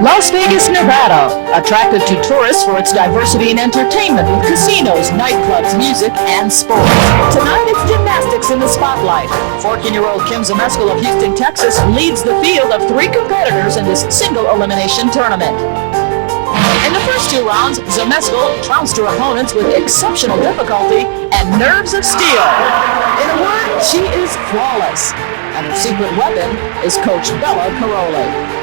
Las Vegas, Nevada, attractive to tourists for its diversity in entertainment with casinos, nightclubs, music, and sport. Tonight it's gymnastics in the spotlight. 14-year-old Kim Zmeskal of Houston, Texas leads the field of 3 competitors in this single elimination tournament. In the first 2 rounds, Zmeskal trounced her opponents with exceptional difficulty and nerves of steel. In a word, she is flawless, and her secret weapon is Coach Bella Caroli.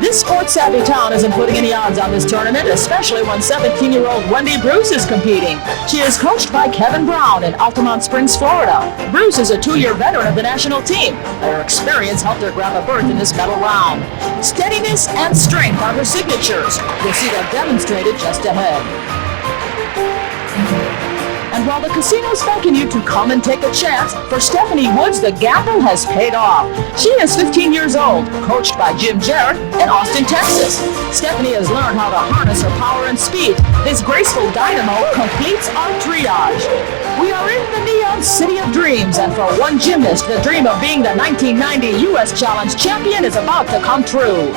This sports-savvy town isn't putting any odds on this tournament, especially when 17-year-old Wendy Bruce is competing. She is coached by Kevin Brown in Altamont Springs, Florida. Bruce is a 2-year veteran of the national team. Her experience helped her grab a berth in this medal round. Steadiness and strength are her signatures. You'll see them demonstrated just ahead. And while the casino's beckon you to come and take a chance, for Stephanie Woods, the gamble has paid off. She is 15 years old, coached by Jim Jarrett in Austin, Texas. Stephanie has learned how to harness her power and speed. This graceful dynamo completes our triage. We are in the neon city of dreams, and for one gymnast, the dream of being the 1990 U.S. Challenge champion is about to come true.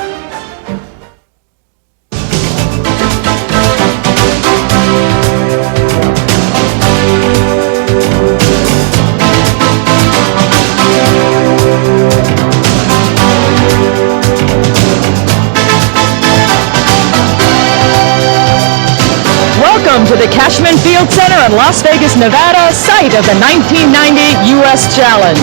Welcome to the Cashman Field Center in Las Vegas, Nevada, site of the 1990 U.S. Challenge.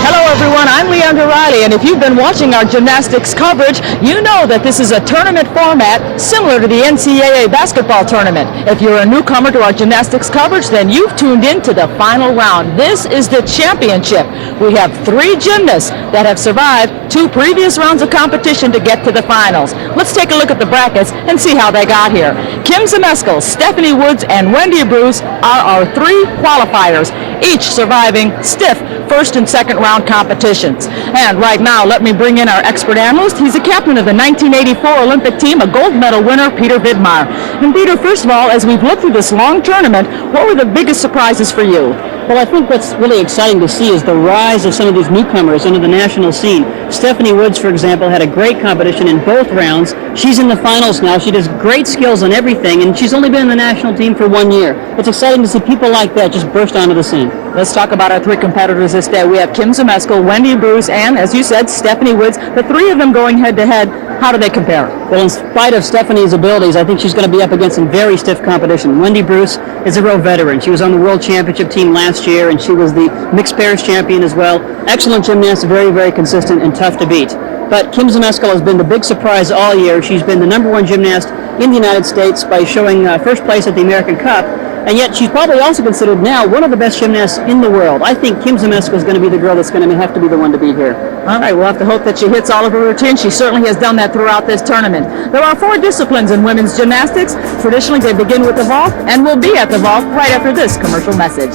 Hello everyone, I'm Leandra Riley, and if you've been watching our gymnastics coverage, you know that this is a tournament format similar to the NCAA basketball tournament. If you're a newcomer to our gymnastics coverage, then you've tuned in to the final round. This is the championship. We have 3 gymnasts that have survived 2 previous rounds of competition to get to the finals. Let's take a look at the brackets and see how they got here. Kim Zmeskal, Stephanie Woods, and Wendy Bruce are our 3 qualifiers, each surviving stiff first and second round competitions. And right now, let me bring in our expert analyst. He's the captain of the 1984 Olympic team, a gold medal winner, Peter Vidmar. And Peter, first of all, as we've looked through this long tournament, what were the biggest surprises for you? Well, I think what's really exciting to see is the rise of some of these newcomers into the national scene. Stephanie Woods, for example, had a great competition in both rounds. She's in the finals now. She does great skills on everything, and she's only been in the national team for 1 year. It's exciting to see people like that just burst onto the scene. Let's talk about our 3 competitors this day. We have Kim Zmeskal, Wendy Bruce, and, as you said, Stephanie Woods. The 3 of them going head-to-head. How do they compare? Well, in spite of Stephanie's abilities, I think she's going to be up against some very stiff competition. Wendy Bruce is a real veteran. She was on the World Championship team last year, and she was the mixed pairs champion as well. Excellent gymnast, very, very consistent and tough to beat. But Kim Zmeskal has been the big surprise all year. She's been the #1 gymnast in the United States by showing first place at the American Cup. And yet she's probably also considered now one of the best gymnasts in the world. I think Kim Zmeskal is going to be the girl that's going to have to be the one to beat here. All right, we'll have to hope that she hits all of her routines. She certainly has done that throughout this tournament. There are 4 disciplines in women's gymnastics. Traditionally, they begin with the vault, and we'll be at the vault right after this commercial message.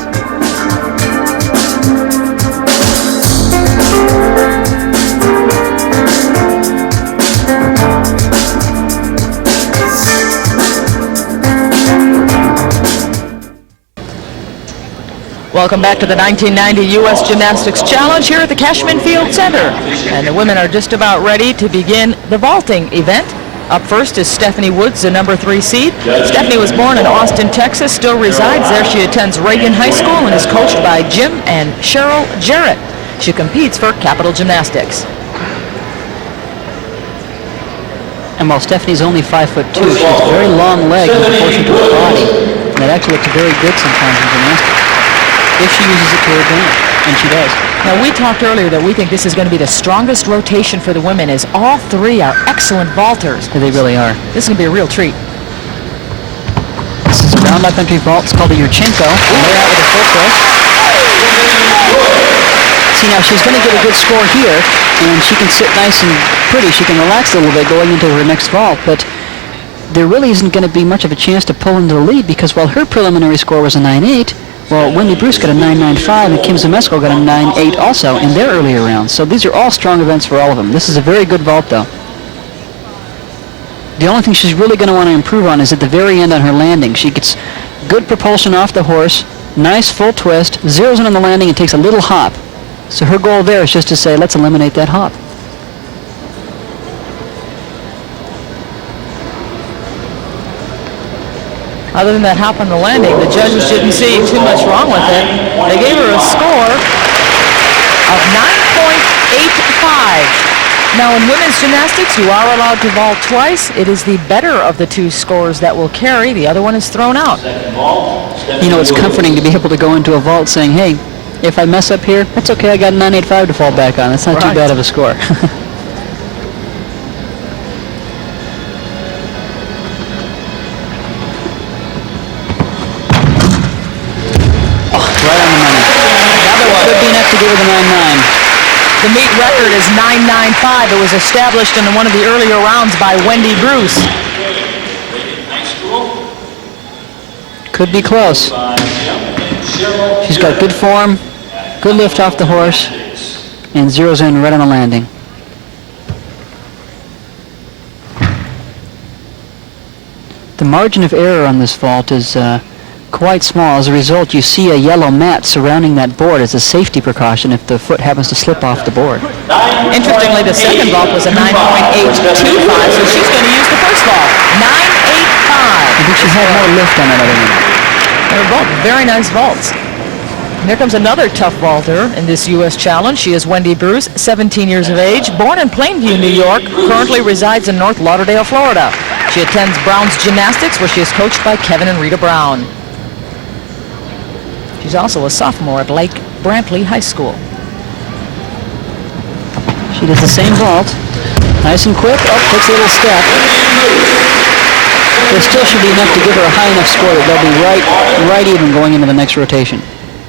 Welcome back to the 1990 U.S. Gymnastics Challenge here at the Cashman Field Center. And the women are just about ready to begin the vaulting event. Up first is Stephanie Woods, the #3 seed. Stephanie was born in Austin, Texas, still resides there. She attends Reagan High School and is coached by Jim and Cheryl Jarrett. She competes for Capital Gymnastics. And while Stephanie's only 5'2", she has a very long leg in proportion to her body. And that actually looks very good sometimes in gymnastics, if she uses it to her advantage, and she does. Now, we talked earlier that we think this is going to be the strongest rotation for the women, as all 3 are excellent vaulters. Yeah, they really are. This is going to be a real treat. This is a round up entry vault. It's called a Yurchenko. And they're out with a full twist. See, now she's going to get a good score here, and she can sit nice and pretty. She can relax a little bit going into her next vault, but there really isn't going to be much of a chance to pull into the lead, because while her preliminary score was a 9.8, well, Wendy Bruce got a 9.95, and Kim Zmeskal got a 9.8 also in their earlier rounds. So these are all strong events for all of them. This is a very good vault, though. The only thing she's really going to want to improve on is at the very end on her landing. She gets good propulsion off the horse, nice full twist, zeroes in on the landing, and takes a little hop. So her goal there is just to say, let's eliminate that hop. Other than that hop on the landing, the judges didn't see too much wrong with it. They gave her a score of 9.85. Now in women's gymnastics, you are allowed to vault twice. It is the better of the two scores that will carry. The other one is thrown out. You know, it's comforting to be able to go into a vault saying, hey, if I mess up here, that's okay, I got a 9.85 to fall back on. That's not too bad of a score. Right on the money. That would be enough to give her the 9.9. The meet record is 9.95. It was established in one of the earlier rounds by Wendy Bruce. Could be close. She's got good form, good lift off the horse, and zeroes in right on the landing. The margin of error on this vault is quite small. As a result, you see a yellow mat surrounding that board as a safety precaution if the foot happens to slip off the board. Interestingly, the second vault was a 9.825, so she's going to use the first vault. 9.85. I think she had more lift on that other one. They're both very nice vaults. And here comes another tough vaulter in this U.S. Challenge. She is Wendy Bruce, 17 years of age, born in Plainview, New York, currently resides in North Lauderdale, Florida. She attends Brown's Gymnastics, where she is coached by Kevin and Rita Brown. She's also a sophomore at Lake Brantley High School. She does the same vault. Nice and quick. Oh, takes a little step. There still should be enough to give her a high enough score that they'll be right even going into the next rotation.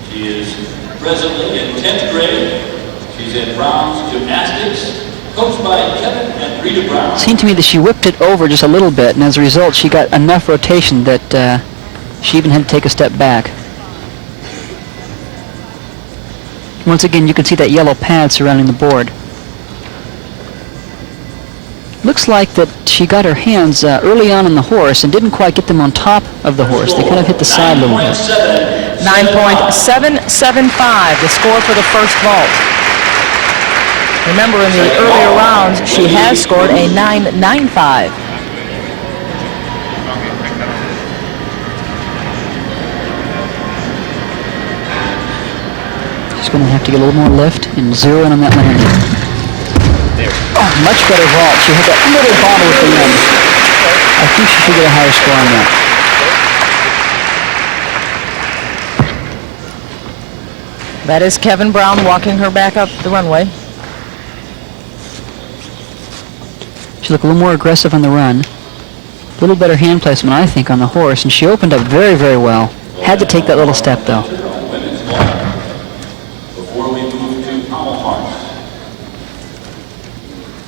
She is presently in 10th grade. She's in Brown's Gymnastics, coached by Kevin and Rita Brown. It seemed to me that she whipped it over just a little bit, and as a result, she got enough rotation that she even had to take a step back. Once again, you can see that yellow pad surrounding the board. Looks like that she got her hands early on the horse and didn't quite get them on top of the horse. They kind of hit the side a little bit. 9.775, the score for the first vault. Remember, in the earlier rounds, she has scored a 9.95. She's going to have to get a little more lift and zero in on that landing. Oh, much better vault. She had that little bobble at the end. I think she should get a higher score on that. That is Kevin Brown walking her back up the runway. She looked a little more aggressive on the run. A little better hand placement, I think, on the horse, and she opened up very, very well. Had to take that little step, though.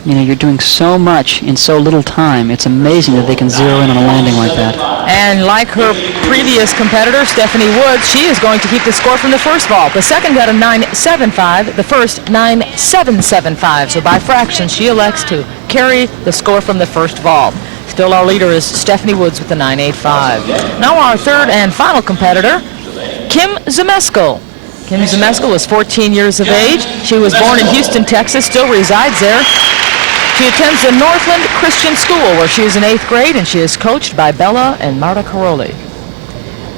You know, you're doing so much in so little time. It's amazing that they can zero in on a landing like that. And like her previous competitor, Stephanie Woods, she is going to keep the score from the first vault. The second got a 9.75, the first 9.775. So by fractions, she elects to carry the score from the first vault. Still, our leader is Stephanie Woods with the 9.85. Now our third and final competitor, Kim Zmeskal. Kim Zmeskal is 14 years of age. She was born in Houston, Texas, still resides there. She attends the Northland Christian School, where she is in 8th grade, and she is coached by Bella and Marta Caroli.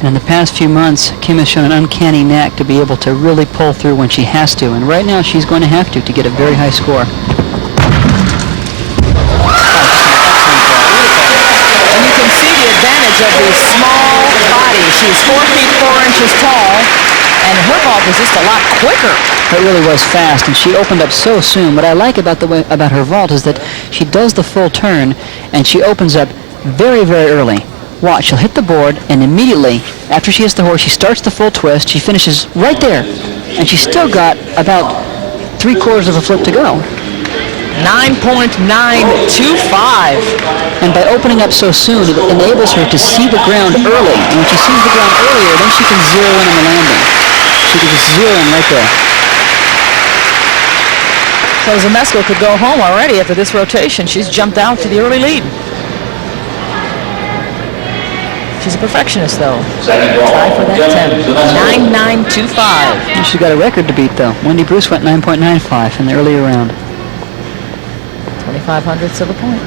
In the past few months, Kim has shown an uncanny knack to be able to really pull through when she has to, and right now she's going to have to get a very high score. And you can see the advantage of the small body. She's 4 feet 4 inches tall, and her vault was just a lot quicker. It really was fast, and she opened up so soon. What I like about about her vault is that she does the full turn, and she opens up very, very early. Watch, she'll hit the board, and immediately, after she hits the horse, she starts the full twist. She finishes right there, and she's still got about 3/4 of a flip to go. 9.925. And by opening up so soon, it enables her to see the ground early. And when she sees the ground earlier, then she can zero in on the landing. She can just zero in right there. So Zmeskal could go home already after this rotation. She's jumped out to the early lead. She's a perfectionist, though. Try for that 10. 9.925. She's got a record to beat, though. Wendy Bruce went 9.95 in the earlier round. 25 hundredths of a point.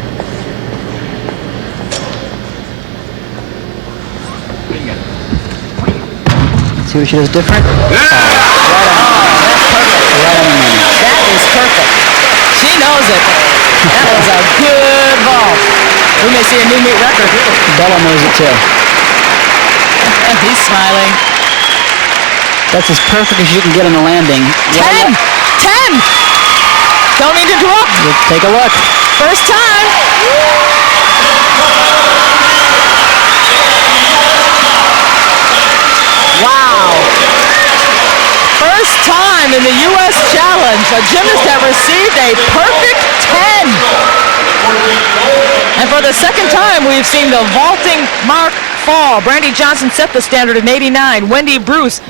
See what she does different? That's perfect. Right on the money. That is perfect. She knows it. That was a good vault. We may see a new meet record. Bella knows it too. And he's smiling. That's as perfect as you can get on the landing. 10! 10! Don't mean to interrupt. Take a look. First time. Wow. First time in the U.S. Challenge, a gymnast have received a perfect 10. And for the second time, we've seen the vaulting mark fall. Brandy Johnson set the standard in '89. Wendy Bruce,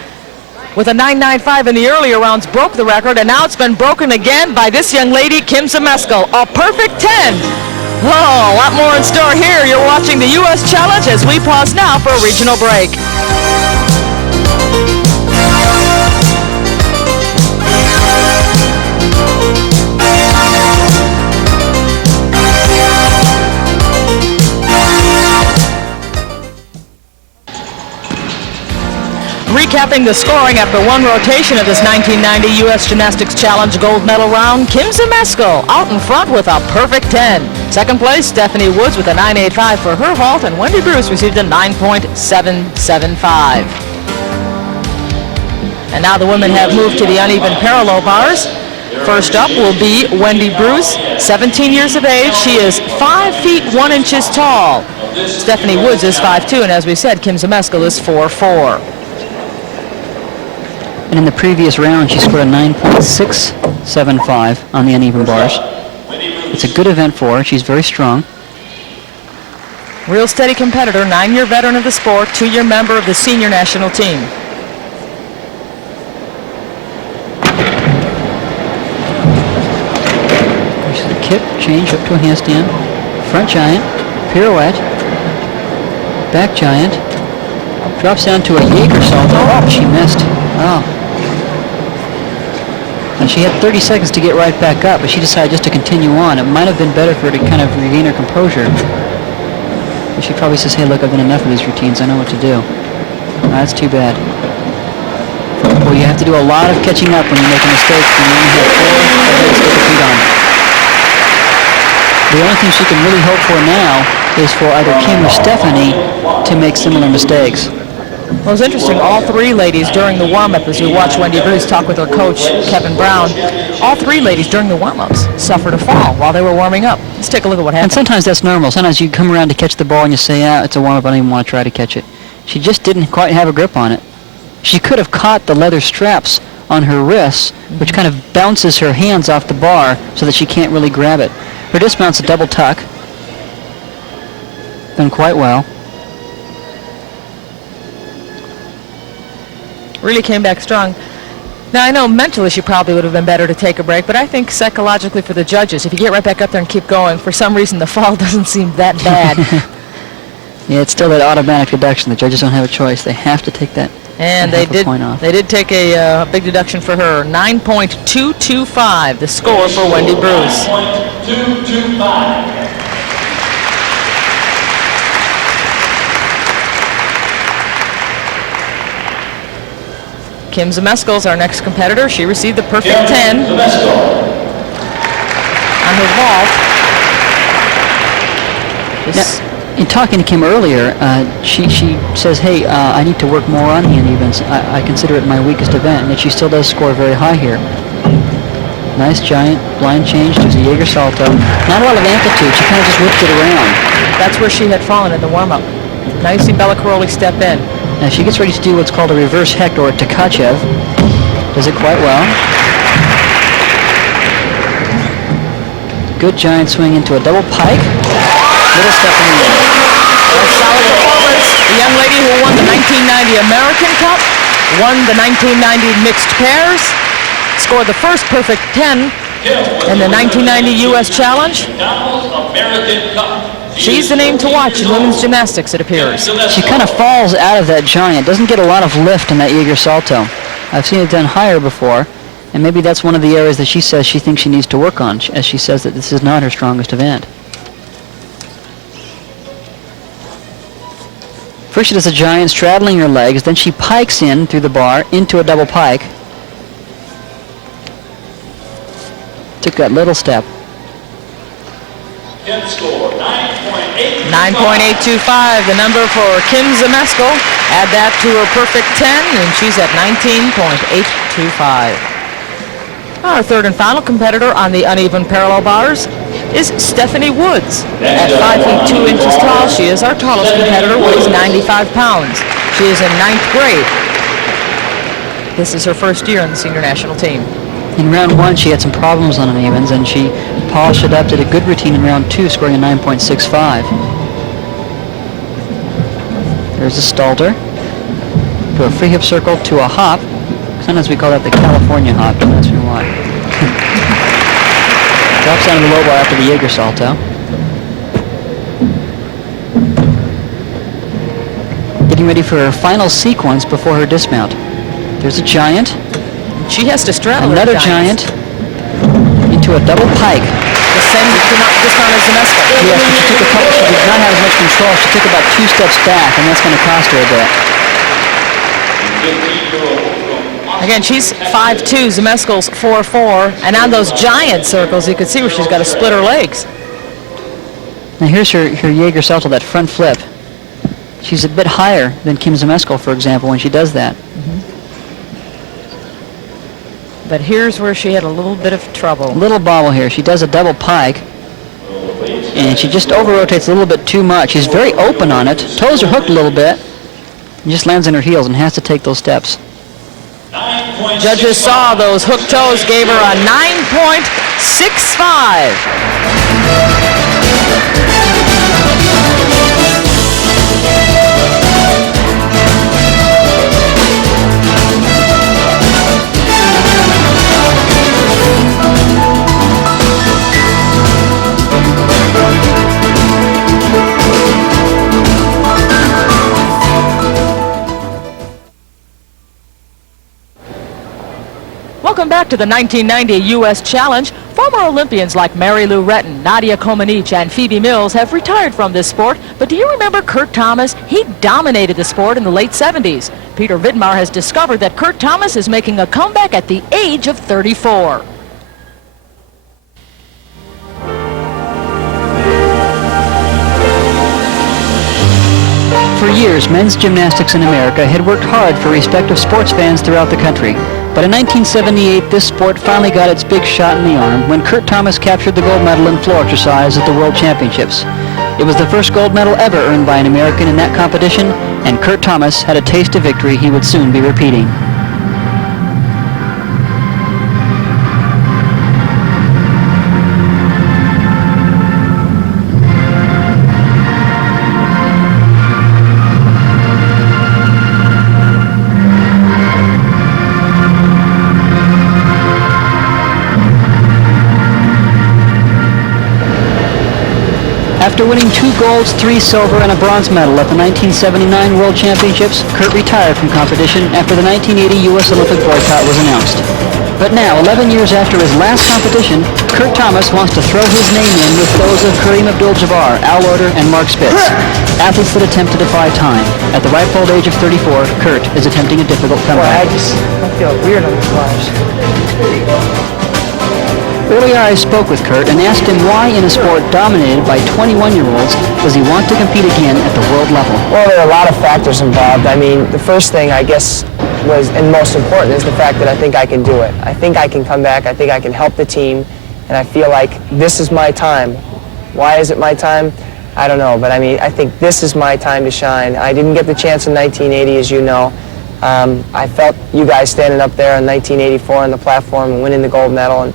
with a 9.95 in the earlier rounds, broke the record, and now it's been broken again by this young lady, Kim Zmeskal. A perfect 10. Oh, a lot more in store here. You're watching the U.S. Challenge as we pause now for a regional break. Recapping the scoring after one rotation of this 1990 U.S. Gymnastics Challenge gold medal round, Kim Zmeskal out in front with a perfect 10. Second place, Stephanie Woods with a 9.85 for her vault, and Wendy Bruce received a 9.775. And now the women have moved to the uneven parallel bars. First up will be Wendy Bruce, 17 years of age. She is 5 feet 1 inches tall. Stephanie Woods is 5'2", and as we said, Kim Zmeskal is 4'4". And in the previous round, she scored a 9.675 on the uneven bars. It's a good event for her. She's very strong. Real steady competitor, 9-year veteran of the sport, 2-year member of the senior national team. There's the kick, change up to a handstand, front giant, pirouette, back giant, drops down to a Jaeger salto. Oh, she missed. Oh. And she had 30 seconds to get right back up, but she decided just to continue on. It might have been better for her to kind of regain her composure. But she probably says, hey, look, I've done enough of these routines. I know what to do. Oh, that's too bad. Well, you have to do a lot of catching up when you make a mistake. You only have 4 events to compete on. The only thing she can really hope for now is for either Kim or Stephanie to make similar mistakes. Well, it was interesting, all 3 ladies during the warm-up, as we watched Wendy Bruce talk with her coach, Kevin Brown, all 3 ladies during the warm-ups suffered a fall while they were warming up. Let's take a look at what happened. And sometimes that's normal. Sometimes you come around to catch the ball and you say, yeah, it's a warm-up, I don't even want to try to catch it. She just didn't quite have a grip on it. She could have caught the leather straps on her wrists, which kind of bounces her hands off the bar so that she can't really grab it. Her dismount's a double tuck. Done quite well. Really came back strong. Now, I know mentally she probably would have been better to take a break, but I think psychologically for the judges, if you get right back up there and keep going, for some reason the fall doesn't seem that bad. Yeah, it's still that automatic deduction. The judges don't have a choice. They have to take that. And they did take a big deduction for her. 9.225, the score for Wendy Bruce. 9.225. Kim Zmeskal is our next competitor. She received the perfect 10 on her vault. In talking to Kim earlier, she says, hey, I need to work more on the unevens. I consider it my weakest event, and yet she still does score very high here. Nice giant blind change. There's a Jaeger salto. Not a lot of amplitude. She kind of just whipped it around. That's where she had fallen in the warm-up. Now you see Bella Caroli step in. Now she gets ready to do what's called a reverse hecht or a Tkachev. Does it quite well. Good giant swing into a double pike. Little step in the middle. A solid performance. The young lady who won the 1990 American Cup, won the 1990 mixed pairs, scored the first perfect 10 in the 1990 U.S. Challenge. American Cup. She's the name to watch in women's gymnastics, it appears. She kind of falls out of that giant. Doesn't get a lot of lift in that Jaeger salto. I've seen it done higher before, and maybe that's one of the areas that she says she thinks she needs to work on, as she says that this is not her strongest event. First she does a giant straddling her legs, then she pikes in through the bar into a double pike. Took that little step. Kim score 9.825. 9.825, the number for Kim Zmeskal. Add that to her perfect 10, and she's at 19.825. Our third and final competitor on the uneven parallel bars is Stephanie Woods. At 5 feet 2 inches tall, she is our tallest competitor, weighs 95 pounds. She is in 9th grade. This is her first year in the senior national team. In round 1, she had some problems on unevens, and she polished it up, did a good routine in round 2, scoring a 9.65. There's a stalter. To a free hip circle, to a hop. Sometimes we call that the California hop, don't ask me why. Drops down to the low bar after the Jaeger salto. Getting ready for her final sequence before her dismount. There's a giant. She has to straddle another giant into a double pike. The same dismount as Zmeskal. Yes, but she took a couple. She did not have as much control. She took about 2 steps back, and that's going to cost her a bit. Again, she's 5'2", Zmeskal's 4'4", and on those giant circles, you can see where she's got to split her legs. Now here's her Jaeger salto, that front flip. She's a bit higher than Kim Zmeskal, for example, when she does that. But here's where she had a little bit of trouble. A little bobble here. She does a double pike, and she just over-rotates a little bit too much. She's very open on it. Toes are hooked a little bit. And just lands on her heels and has to take those steps. Judges saw those hooked toes, gave her a 9.65. Welcome back to the 1990 U.S. Challenge. Former Olympians like Mary Lou Retton, Nadia Comaneci, and Phoebe Mills have retired from this sport. But do you remember Kurt Thomas? He dominated the sport in the late 70s. Peter Vidmar has discovered that Kurt Thomas is making a comeback at the age of 34. For years, men's gymnastics in America had worked hard for respective sports fans throughout the country. But in 1978, this sport finally got its big shot in the arm when Kurt Thomas captured the gold medal in floor exercise at the World Championships. It was the first gold medal ever earned by an American in that competition, and Kurt Thomas had a taste of victory he would soon be repeating. After winning 2 golds, 3 silver, and a bronze medal at the 1979 World Championships, Kurt retired from competition after the 1980 U.S. Olympic boycott was announced. But now, 11 years after his last competition, Kurt Thomas wants to throw his name in with those of Kareem Abdul-Jabbar, Al Loder, and Mark Spitz, athletes that attempt to defy time. At the ripe old age of 34, Kurt is attempting a difficult comeback. I feel weird on the flash. Earlier I spoke with Kurt and asked him why in a sport dominated by 21-year-olds does he want to compete again at the world level? Well, there are a lot of factors involved. I mean, the first thing I guess was, and most important, is the fact that I think I can do it. I think I can come back, I think I can help the team, and I feel like this is my time. Why is it my time? I don't know, but I mean, I think this is my time to shine. I didn't get the chance in 1980, as you know. I felt you guys standing up there in 1984 on the platform and winning the gold medal, and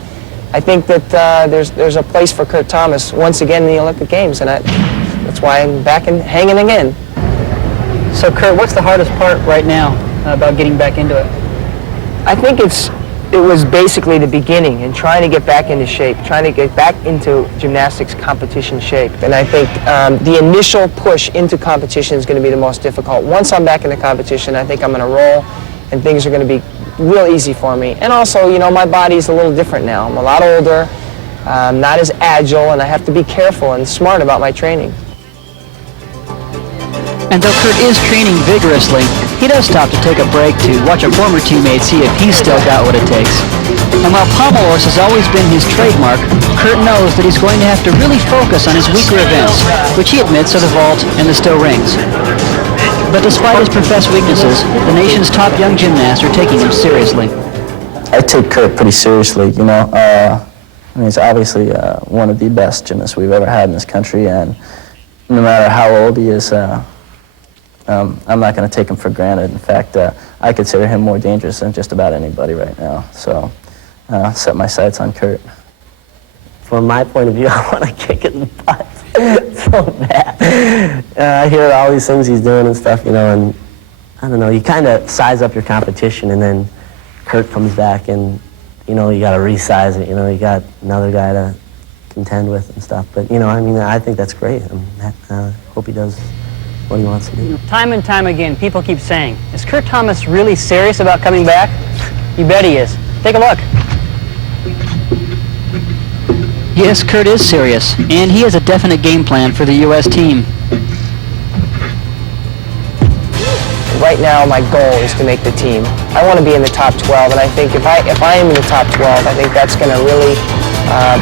I think that there's a place for Kurt Thomas once again in the Olympic Games, and that's why I'm back and hanging again. So Kurt, what's the hardest part right now about getting back into it? I think it was basically the beginning and trying to get back into shape, trying to get back into gymnastics competition shape. And I think the initial push into competition is going to be the most difficult. Once I'm back in the competition, I think I'm going to roll and things are going to be real easy for me. And also, you know, my body's a little different now. I'm a lot older, not as agile, and I have to be careful and smart about my training. And though Kurt is training vigorously, he does stop to take a break to watch a former teammate see if he's still got what it takes. And while pommel horse has always been his trademark, Kurt knows that he's going to have to really focus on his weaker events, which he admits are the vault and the stow rings. But despite his professed weaknesses, the nation's top young gymnasts are taking him seriously. I take Kurt pretty seriously, you know. I mean, he's obviously one of the best gymnasts we've ever had in this country, and no matter how old he is, I'm not going to take him for granted. In fact, I consider him more dangerous than just about anybody right now. So, set my sights on Kurt. From my point of view, I want to kick it in the butt so bad. I hear all these things he's doing and stuff, you know, and I don't know, you kind of size up your competition, and then Kurt comes back and, you know, you got to resize it, you know, you got another guy to contend with and stuff. But, you know, I mean, I think that's great. I hope he does what he wants to do. Time and time again, people keep saying, is Kurt Thomas really serious about coming back? You bet he is. Take a look. Yes, Kurt is serious, and he has a definite game plan for the U.S. team. Right now, my goal is to make the team. I want to be in the top 12, and I think if I am in the top 12, I think that's going to really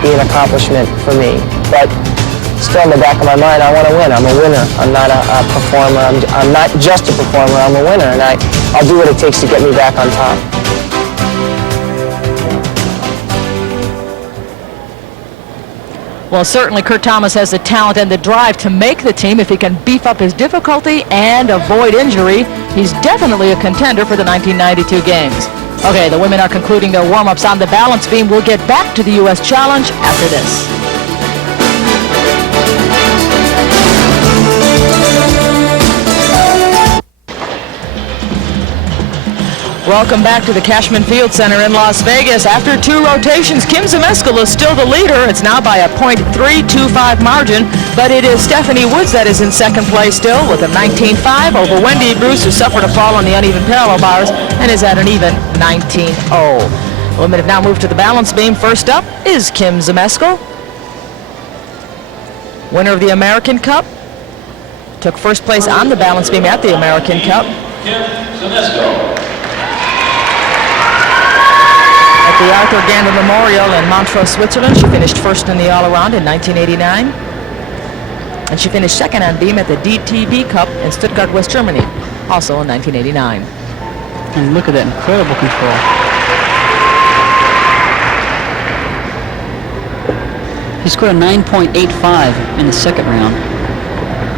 be an accomplishment for me. But still in the back of my mind, I want to win. I'm a winner. I'm not a performer. I'm not just a performer. I'm a winner, and I'll do what it takes to get me back on top. Well, certainly Kurt Thomas has the talent and the drive to make the team. If he can beef up his difficulty and avoid injury, he's definitely a contender for the 1992 games. Okay, the women are concluding their warm-ups on the balance beam. We'll get back to the U.S. challenge after this. Welcome back to the Cashman Field Center in Las Vegas. After 2 rotations, Kim Zmeskal is still the leader. It's now by a .325 margin, but it is Stephanie Woods that is in second place still with a 19.5 over Wendy Bruce, who suffered a fall on the uneven parallel bars and is at an even 19.0. Women have now moved to the balance beam. First up is Kim Zmeskal, winner of the American Cup. Took first place on the balance beam at the American Cup. Kim Zmeskal. At the Arthur Gander Memorial in Montreux, Switzerland, she finished first in the all-around in 1989. And she finished second on beam at the DTB Cup in Stuttgart, West Germany, also in 1989. And look at that incredible control. He scored a 9.85 in the second round.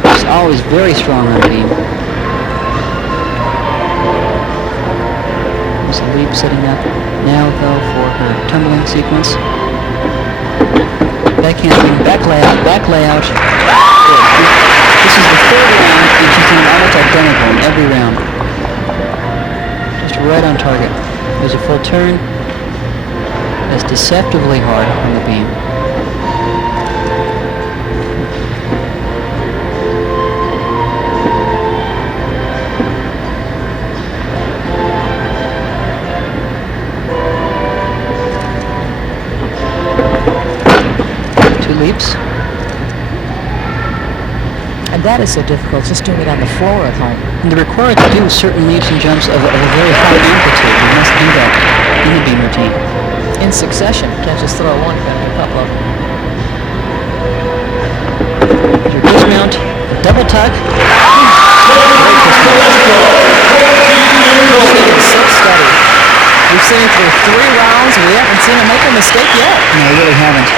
He's always very strong on beam. There's a leap setting up now, though, for her tumbling sequence. Backhand spin, back layout. This is the third round, and she's doing almost identical in every round. Just right on target. There's a full turn. That's deceptively hard on the beam. Leaps. And that is so difficult, just doing it on the floor at home. And they're required to do certain leaps and jumps of a very high amplitude. You must do that in the beam routine. In succession, you can't just throw one, you gotta do a couple of them. Your dismount, double tuck. So steady. We've seen it through 3 rounds. We haven't seen him make a mistake yet. No, we really haven't.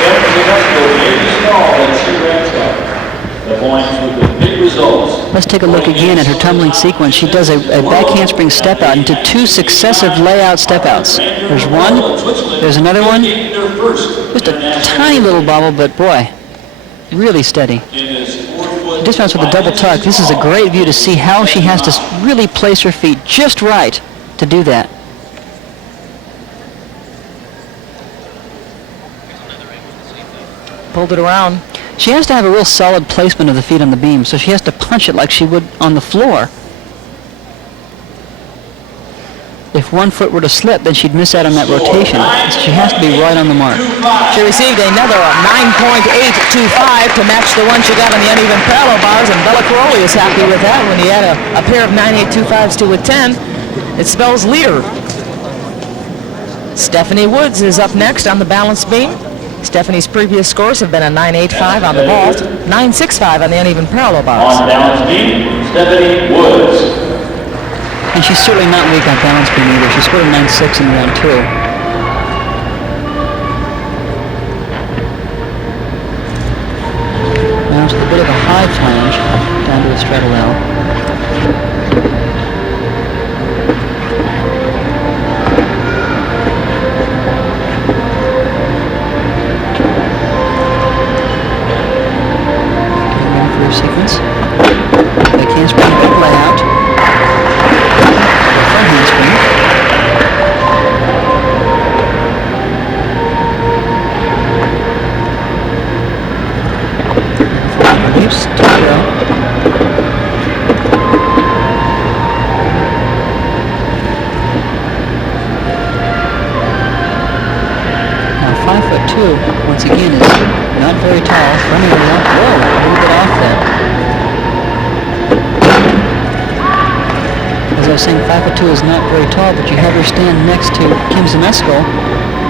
Let's take a look again at her tumbling sequence. She does a back handspring step out into 2 successive layout step outs. There's one, there's another one. Just a tiny little bobble, but boy, really steady. Dismounts with a double tuck. This is a great view to see how she has to really place her feet just right to do that. Pulled it around. She has to have a real solid placement of the feet on the beam, so she has to punch it like she would on the floor. If one foot were to slip, then she'd miss out on that rotation. So she has to be right on the mark. She received another 9.8 98.25 to match the one she got on the uneven parallel bars, and Bella Caroli is happy with that. When you add a pair of 98.25s to a 10, it spells leader. Stephanie Woods is up next on the balance beam. Stephanie's previous scores have been a 9.85 on the vault, 9.65 on the uneven parallel bars. On balance beam, Stephanie Woods. And she's certainly not weak on balance beam either. She scored a 9.6 in round 2. Now it's a bit of a high flange down to a straddle L. Sequence. Back handspring, back layout. Front handspring. Leaps, to the row. Now 5'2", once again, is not very tall. Front area. Whoa, a little bit off there. As I was saying, 5'2" is not very tall, but you have her stand next to Kim Zmeskal,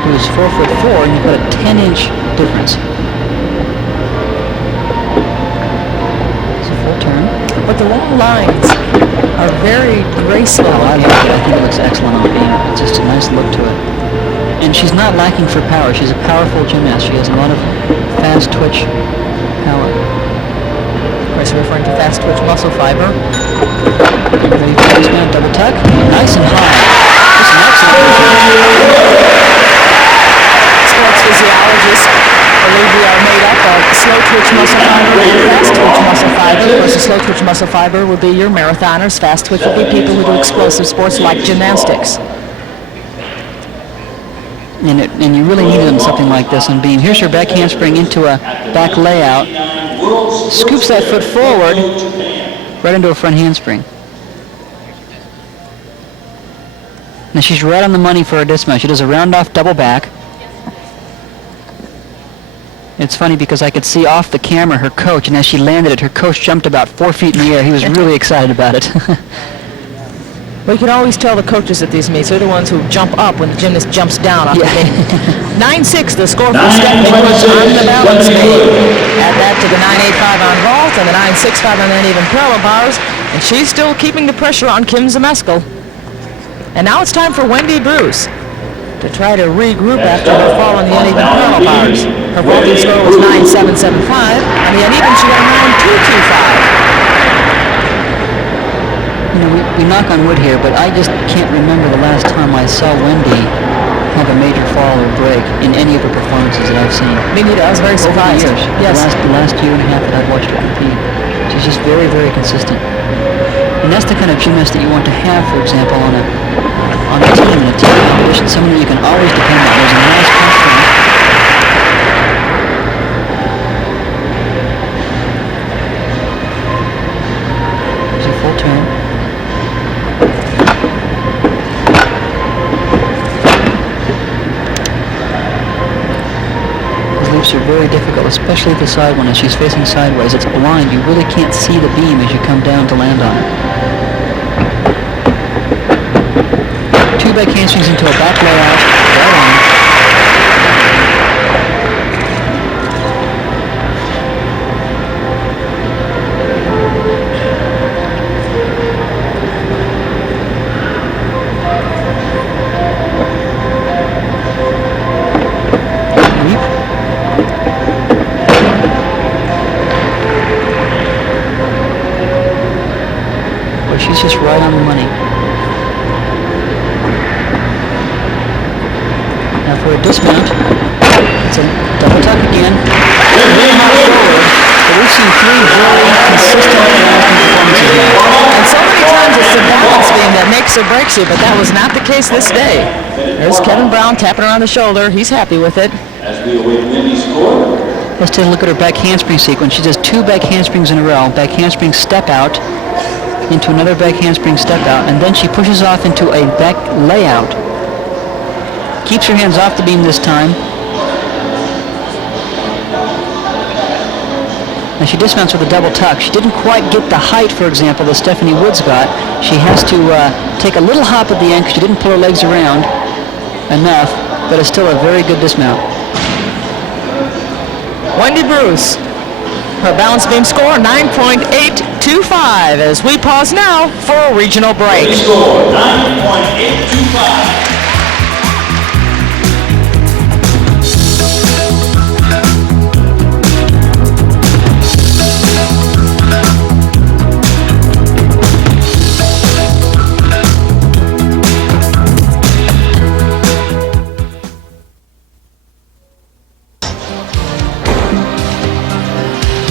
who is 4'4", and you've got a 10-inch difference. It's a full turn. But the long lines are very graceful. Oh, I think it looks excellent on the beam. It's just a nice look to it. And she's not lacking for power. She's a powerful gymnast. She has a lot of fast twitch power. Of course, referring to fast twitch muscle fiber. Ready for this now, double tuck. Nice and high. Just an excellent movement. Sports physiologists believe we are made up of slow twitch muscle fiber and fast twitch muscle fiber. Of course, the slow twitch muscle fiber would be your marathoners. Fast twitch would be people who do explosive sports like gymnastics. And you really needed on something like this on beam. Here's her back handspring into a back layout. Scoops that foot forward, right into a front handspring. Now she's right on the money for her dismount. She does a round-off double back. It's funny because I could see off the camera her coach, and as she landed it, her coach jumped about 4 feet in the air. He was really excited about it. Well, you can always tell the coaches at these meets. They're the ones who jump up when the gymnast jumps down off the beam. 9.6, the score for Stephanie Woods on the balance beam. Add that to the 9.85 on vault and the 9.65 on the uneven parallel bars, and she's still keeping the pressure on Kim Zmeskal. And now it's time for Wendy Bruce to try to regroup after her fall on the uneven parallel bars. Her vaulting score was 9.775. On the uneven, she got a 9.225. You know, we knock on wood here, but I just can't remember the last time I saw Wendy have a major fall or break in any of her performances that I've seen. Me neither. I was very surprised. Over the years. Yes. The last year and a half that I've watched her compete. She's just very, very consistent. And that's the kind of gymnast that you want to have, for example, on a team, in a team competition, someone that you can always depend on. There's a nice punch front. There's a full turn. These leaps are very difficult, especially the side one. As she's facing sideways, it's blind. You really can't see the beam as you come down to land on it. Two back handstrings into a back layout, right on. Leap. Well, she's just right on the money. Now for a dismount, it's a double tuck again. Really hard forward, but we've seen three very consistent performances now. And so many times it's the balance beam that makes or breaks you, but that was not the case this day. There's Kevin Brown tapping her on the shoulder. He's happy with it. As we await Wendy's score. Let's take a look at her back handspring sequence. She does two back handsprings in a row. Back handspring step out into another back handspring step out, and then she pushes off into a back layout. Keeps her hands off the beam this time. Now she dismounts with a double tuck. She didn't quite get the height, for example, that Stephanie Woods got. She has to take a little hop at the end because she didn't pull her legs around enough, but it's still a very good dismount. Wendy Bruce, her balance beam score 9.825 as we pause now for a regional break. Score 9.825.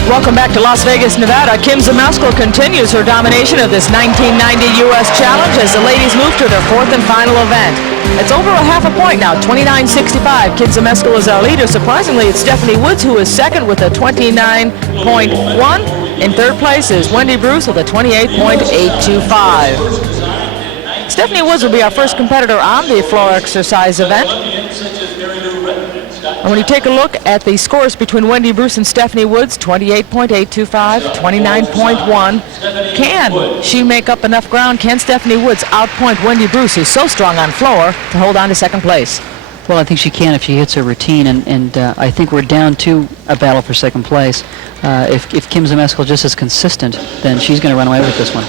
Welcome back to Las Vegas, Nevada. Kim Zmeskal continues her domination of this 1990 U.S. Challenge as the ladies move to their fourth and final event. It's over a half a point now, 29.65. Kim Zmeskal is our leader. Surprisingly, it's Stephanie Woods who is second with a 29.1. In third place is Wendy Bruce with a 28.825. Stephanie Woods will be our first competitor on the floor exercise event. And when you take a look at the scores between Wendy Bruce and Stephanie Woods, 28.825, 29.1. Can she make up enough ground? Can Stephanie Woods outpoint Wendy Bruce, who's so strong on floor, to hold on to second place? Well, I think she can if she hits her routine, and I think we're down to a battle for second place. If Kim Zmeskal just is consistent, then she's going to run away with this one.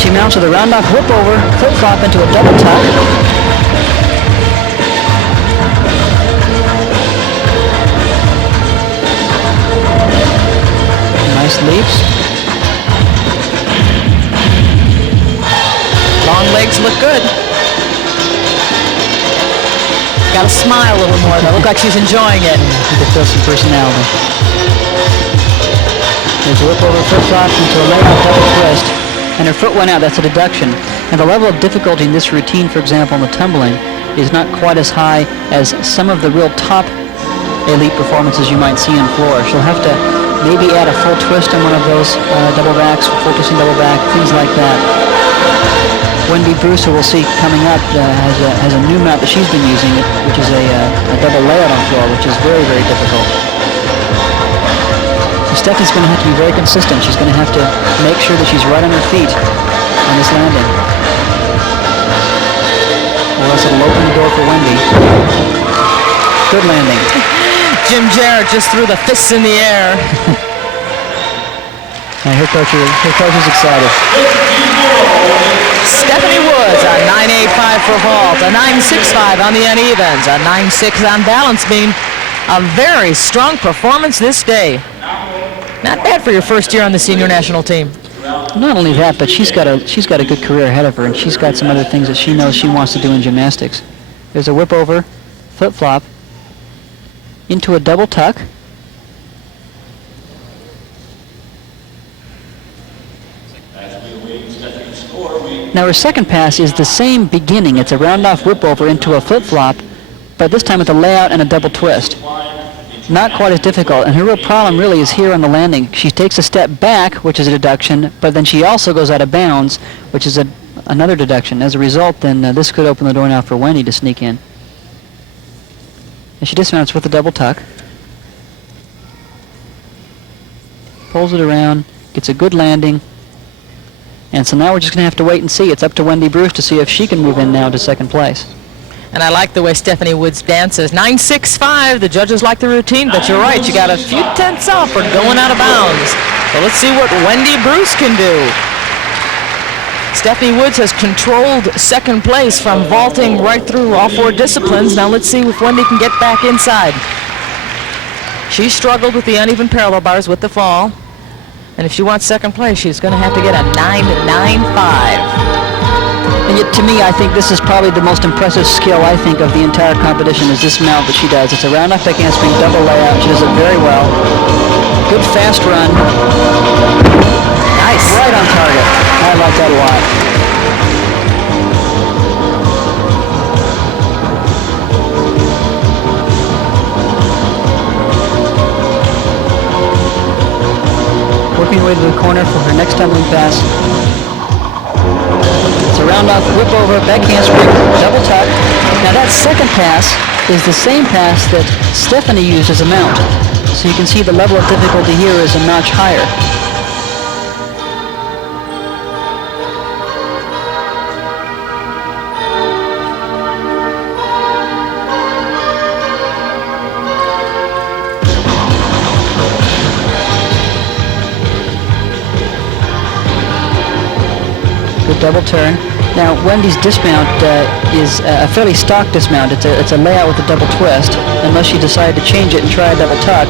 She mounts with a round-off whip-over, flip-flop into a double tuck. Nice leaps. Long legs look good. Got to smile a little more, though. Look like she's enjoying it. I think it feels some personality. There's a whip-over, flip-flop into a layout double twist. And her foot went out. That's a deduction. And the level of difficulty in this routine, for example, in the tumbling, is not quite as high as some of the real top elite performances you might see on floor. She'll have to maybe add a full twist on one of those double backs, full twisting double back, things like that. Wendy Bruce, who we'll see coming up, has a new mount that she's been using, which is a double layout on floor, which is very, very difficult. Stephanie's going to have to be very consistent. She's going to have to make sure that she's right on her feet on this landing. Or else it'll open the door for Wendy. Good landing. Jim Jarrett just threw the fists in the air. Now her coach is excited. Stephanie Woods on 9.85 for vault, a 9.65 on the unevens, a 9.6 on balance beam. A very strong performance this day. Not bad for your first year on the senior national team. Not only that, but she's got a good career ahead of her, and she's got some other things that she knows she wants to do in gymnastics. There's a whip over, flip flop, into a double tuck. Now her second pass is the same beginning. It's a round off whip over into a flip flop, but this time with a layout and a double twist. Not quite as difficult, and her real problem really is here on the landing. She takes a step back, which is a deduction, but then she also goes out of bounds, which is another deduction. As a result, then this could open the door now for Wendy to sneak in. And she dismounts with a double tuck. Pulls it around, gets a good landing, and so now we're just going to have to wait and see. It's up to Wendy Bruce to see if she can move in now to second place. And I like the way Stephanie Woods dances. 9.65, the judges like the routine, but you're right, you got a few tenths off for going out of bounds. So let's see what Wendy Bruce can do. Stephanie Woods has controlled second place from vaulting right through all four disciplines. Now let's see if Wendy can get back inside. She struggled with the uneven parallel bars with the fall. And if she wants second place, she's going to have to get a 9.95. And yet, to me, I think this is probably the most impressive skill, I think, of the entire competition is this mount that she does. It's a round off back handspring double layout. She does it very well. Good fast run. Nice. Right on target. I like that a lot. Working her way to the corner for her next tumbling pass. It's a round-off whip over, back handspring, double tuck. Now that second pass is the same pass that Stephanie used as a mount. So you can see the level of difficulty here is a notch higher. Double turn. Now Wendy's dismount is a fairly stock dismount. It's a layout with a double twist. Unless you decide to change it and try a double tuck,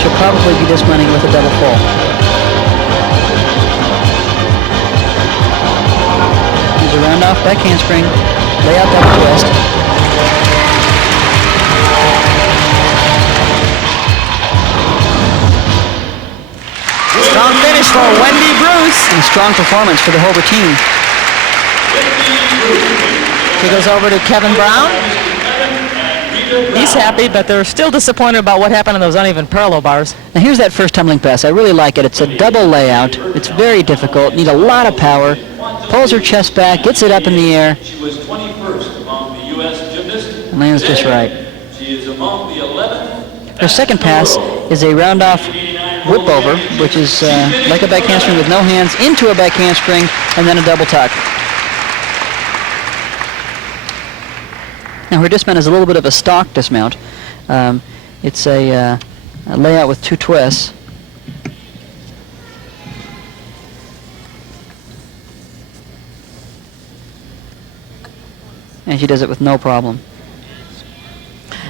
she'll probably be dismounting with a double full. Here's a round off back handspring, layout double twist. Strong finish for Wendy Bruce. And strong performance for the whole routine. He goes over to Kevin Brown. He's happy, but they're still disappointed about what happened on those uneven parallel bars. Now here's that first tumbling pass. I really like it. It's a double layout. It's very difficult. Need a lot of power. Pulls her chest back, gets it up in the air. She was 21st among the U.S. gymnasts. And lands just right. She is among the 11th. Her second pass is a round-off whip over, which is like a back handspring with no hands, into a back handspring, and then a double tuck. Now her dismount is a little bit of a stock dismount. It's a layout with two twists. And she does it with no problem.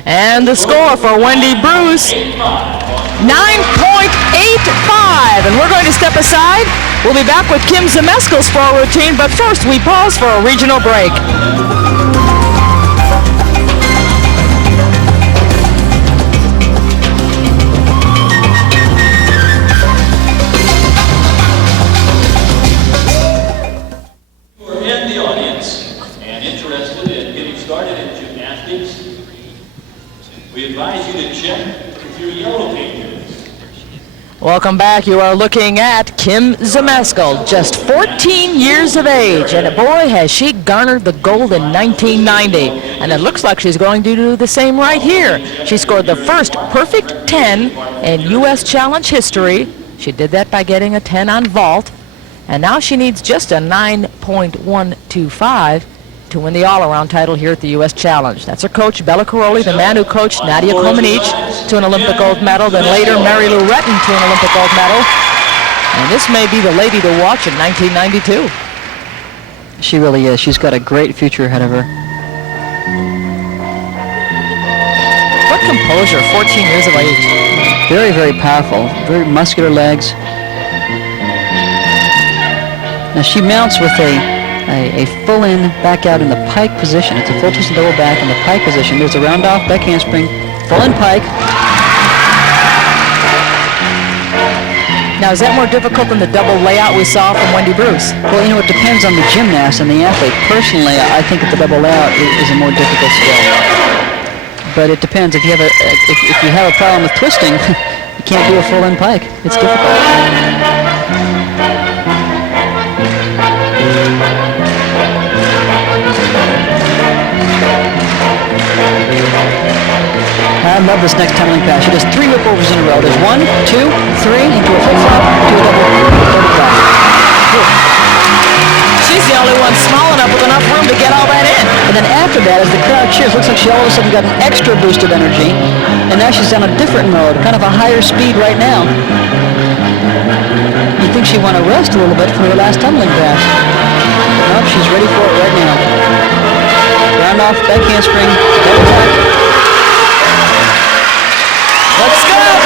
And the score for Wendy Bruce, 9.85. And we're going to step aside. We'll be back with Kim Zmeskal's sport routine, but first we pause for a regional break. You're in the audience and interested in getting started in gymnastics, we advise you to check with your yellow pages. Welcome back. You are looking at Kim Zmeskal, just 14 years of age, and boy, has she garnered the gold in 1990. And it looks like she's going to do the same right here. She scored the first perfect 10 in U.S. Challenge history. She did that by getting a 10 on vault, and now she needs just a 9.125 to win the all-around title here at the U.S. Challenge. That's her coach, Bella Caroli, the man who coached Nadia Comaneci to an Olympic gold medal, then later Mary Lou Retton to an Olympic gold medal. And this may be the lady to watch in 1992. She really is. She's got a great future ahead of her. What composure, 14 years of age. Very, very powerful. Very muscular legs. Now she mounts with a full in back out in the pike position. It's a full twist and double back in the pike position. There's a round off back handspring, full in pike. Now, is that more difficult than the double layout we saw from Wendy Bruce? Well, you know, it depends on the gymnast and the athlete. Personally, I think that the double layout is a more difficult skill. But it depends. If you have a problem with twisting, you can't do a full in pike. It's difficult. I love this next tumbling pass. She does 3 whip overs in a row. There's 1, 2, 3, into a flip flop, to a double flop. She's the only one small enough with enough room to get all that in. And then after that, as the crowd cheers, looks like she all of a sudden got an extra boost of energy. And now she's on a different mode, kind of a higher speed right now. You'd think she'd want to rest a little bit for her last tumbling pass. Nope, she's ready for it right now. Round off, back handspring, double tuck. Looks good.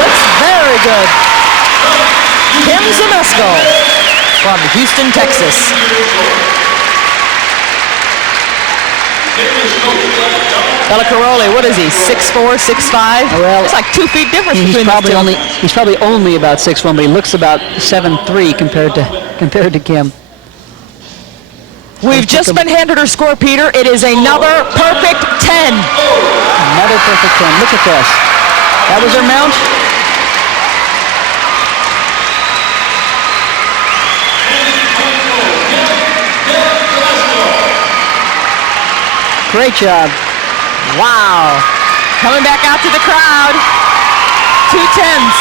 Looks very good. Kim Zmeskal from Houston, Texas. Bella Caroli, what is he, 6'4", 6'5"? Well, it's like 2 feet difference he's between probably those two. he's probably only about 6'1", but he looks about 7'3" compared to Kim. We've just been handed her score, Peter. It is another perfect 10. Another perfect 10. Look at this. That was her mount. Great job. Wow. Coming back out to the crowd. 2 10s.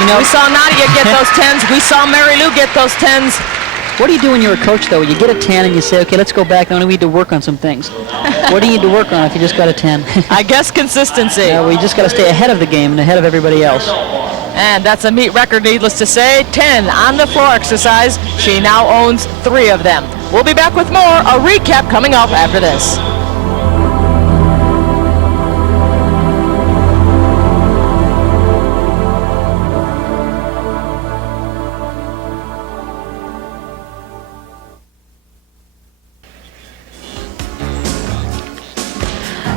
You know, We saw Nadia get those 10s. We saw Mary Lou get those 10s. what do you do when you're a coach, though? You get a 10 and you say, okay, let's go back. Now we need to work on some things. What do you need to work on if you just got a 10? I guess consistency. Well, you just got to stay ahead of the game and ahead of everybody else. And that's a meet record, needless to say. 10 on the floor exercise. She now owns 3 of them. We'll be back with more. A recap coming up after this.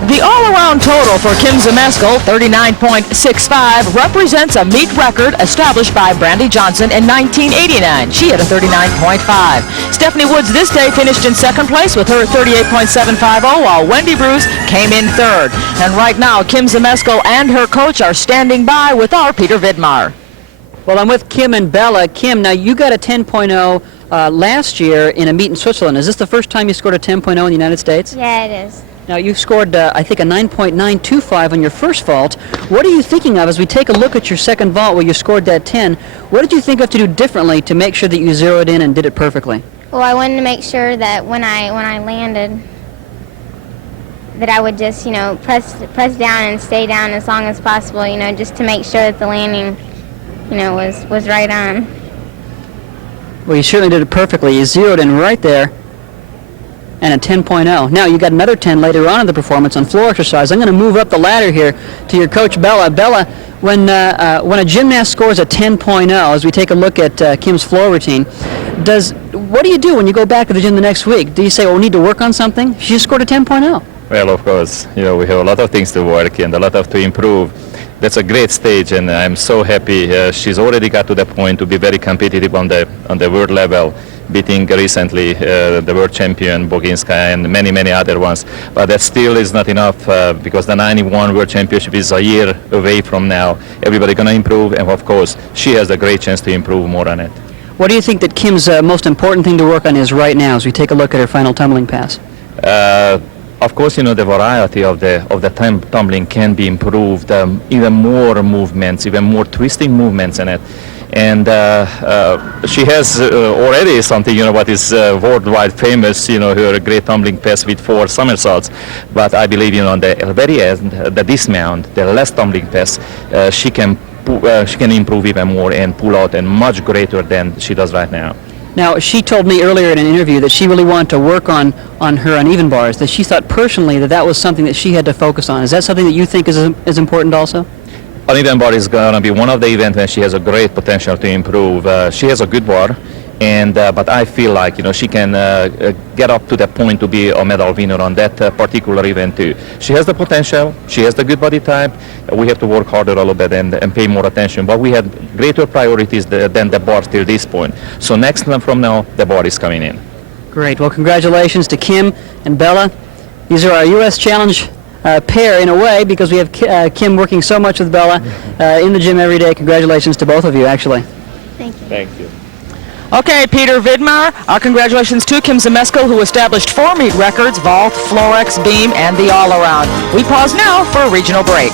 The all-around total for Kim Zmeskal, 39.65, represents a meet record established by Brandy Johnson in 1989. She had a 39.5. Stephanie Woods this day finished in second place with her 38.750, while Wendy Bruce came in third. And right now, Kim Zmeskal and her coach are standing by with our Peter Vidmar. Well, I'm with Kim and Bella. Kim, now you got a 10.0 last year in a meet in Switzerland. Is this the first time you scored a 10.0 in the United States? Yeah, it is. Now, you scored, I think, a 9.925 on your first vault. What are you thinking of as we take a look at your second vault where you scored that 10? What did you think of to do differently to make sure that you zeroed in and did it perfectly? Well, I wanted to make sure that when I landed, that I would just, press down and stay down as long as possible, just to make sure that the landing, was right on. Well, you certainly did it perfectly. You zeroed in right there. And a 10.0. Now, you got another 10 later on in the performance on floor exercise. I'm going to move up the ladder here to your coach, Bella. Bella, when a gymnast scores a 10.0, as we take a look at Kim's floor routine, what do you do when you go back to the gym the next week? Do you say, we need to work on something? She just scored a 10.0. Well, of course, we have a lot of things to work and a lot to improve. That's a great stage, and I'm so happy. She's already got to the point to be very competitive on the world level, beating recently the world champion Boginska and many other ones. But that still is not enough because the 91 World Championship is a year away from now. Everybody going to improve, and of course, she has a great chance to improve more on it. What do you think that Kim's most important thing to work on is right now as we take a look at her final tumbling pass? Of course, the variety of the tumbling can be improved, even more movements, even more twisting movements in it. And she has already something, what is worldwide famous, her great tumbling pass with 4 somersaults. But I believe, on the very end, the dismount, the last tumbling pass, she can improve even more and pull out and much greater than she does right now. Now, she told me earlier in an interview that she really wanted to work on her uneven bars, that she thought personally that was something that she had to focus on. Is that something that you think is important also? Uneven bar is going to be one of the events when she has a great potential to improve. She has a good bar, but I feel like she can get up to the point to be a medal winner on that particular event too. She has the potential. She has the good body type. We have to work harder a little bit and pay more attention. But we had greater priorities than the bar till this point. So next month from now, the bar is coming in. Great. Well, congratulations to Kim and Bella. These are our U.S. Challenge pair in a way because we have Kim working so much with Bella in the gym every day. Congratulations to both of you, actually. Thank you. Thank you. Okay, Peter Vidmar, our congratulations to Kim Zmeskal, who established 4 meet records, vault, floor X, beam, and the all-around. We pause now for a regional break.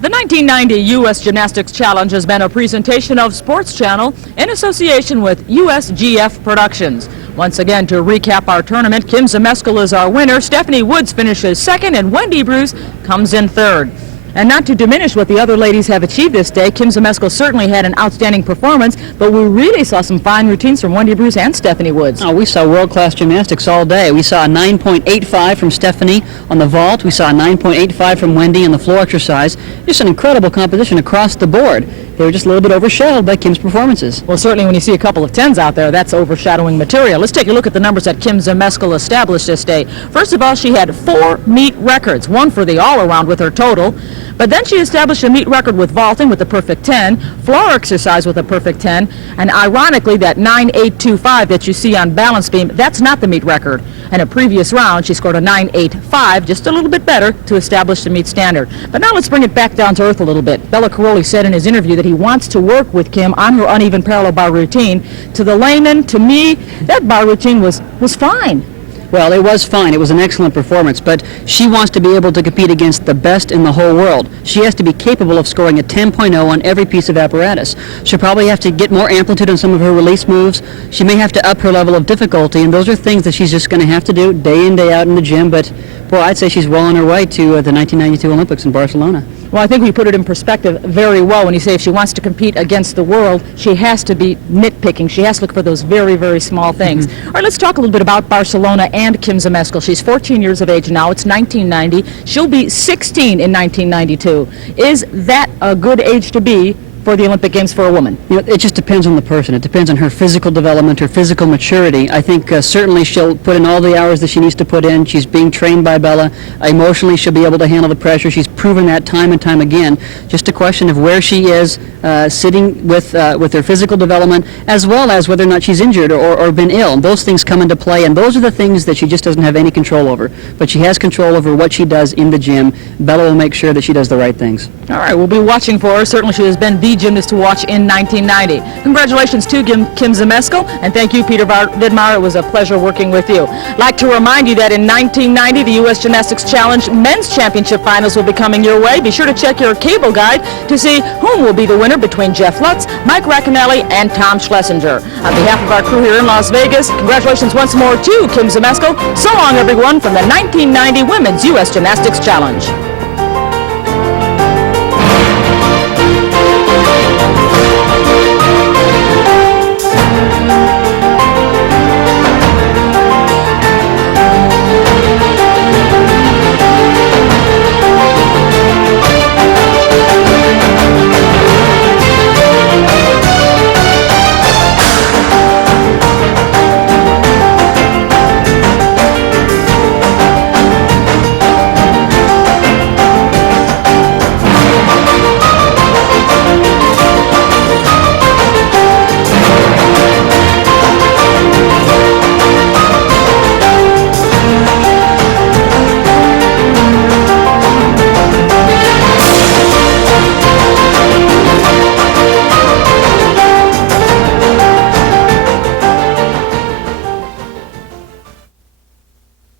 The 1990 U.S. Gymnastics Challenge has been a presentation of Sports Channel in association with USGF Productions. Once again, to recap our tournament, Kim Zmeskal is our winner, Stephanie Woods finishes second, and Wendy Bruce comes in third. And not to diminish what the other ladies have achieved this day, Kim Zmeskal certainly had an outstanding performance, but we really saw some fine routines from Wendy Bruce and Stephanie Woods. Oh, we saw world-class gymnastics all day. We saw a 9.85 from Stephanie on the vault. We saw a 9.85 from Wendy on the floor exercise. Just an incredible competition across the board. they were just a little bit overshadowed by Kim's performances. Well, certainly when you see a couple of 10s out there, that's overshadowing material. Let's take a look at the numbers that Kim Zmeskal established this day. First of all, she had 4 meet records, one for the all-around with her total, but then she established a meet record with vaulting with a perfect 10, floor exercise with a perfect 10, and ironically, that 9.825 that you see on balance beam, that's not the meet record. In a previous round, she scored a 9.85, just a little bit better, to establish the meet standard. But now let's bring it back down to earth a little bit. Bella Caroli said in his interview that he wants to work with Kim on her uneven parallel bar routine. To the layman, to me, that bar routine was fine. Well, it was fine. It was an excellent performance, but she wants to be able to compete against the best in the whole world. She has to be capable of scoring a 10.0 on every piece of apparatus. She'll probably have to get more amplitude on some of her release moves. She may have to up her level of difficulty, and those are things that she's just going to have to do day in, day out in the gym, but boy, I'd say she's well on her way to the 1992 Olympics in Barcelona. Well, I think we put it in perspective very well when you say if she wants to compete against the world, she has to be nitpicking. She has to look for those very, very small things. All right, let's talk a little bit about Barcelona and Kim Zmeskal. She's 14 years of age now. It's 1990. She'll be 16 in 1992. Is that a good age to be for the Olympic Games for a woman? You know, it just depends on the person. It depends on her physical development, her physical maturity. I think certainly she'll put in all the hours that she needs to put in. She's being trained by Bella. Emotionally, she'll be able to handle the pressure. She's proven that time and time again. Just a question of where she is sitting with her physical development, as well as whether or not she's injured or been ill. And those things come into play, and those are the things that she just doesn't have any control over. But she has control over what she does in the gym. Bella will make sure that she does the right things. All right, we'll be watching for her. Certainly she has been the gymnast to watch in 1990. Congratulations to Kim Zmeskal, and thank you, Peter Vidmar. It was a pleasure working with you. I'd like to remind you that in 1990, the U.S. Gymnastics Challenge Men's Championship Finals will be coming your way. Be sure to check your cable guide to see whom will be the winner between Jeff Lutz, Mike Racanelli, and Tom Schlesinger. On behalf of our crew here in Las Vegas, congratulations once more to Kim Zmeskal. So long, everyone, from the 1990 Women's U.S. Gymnastics Challenge.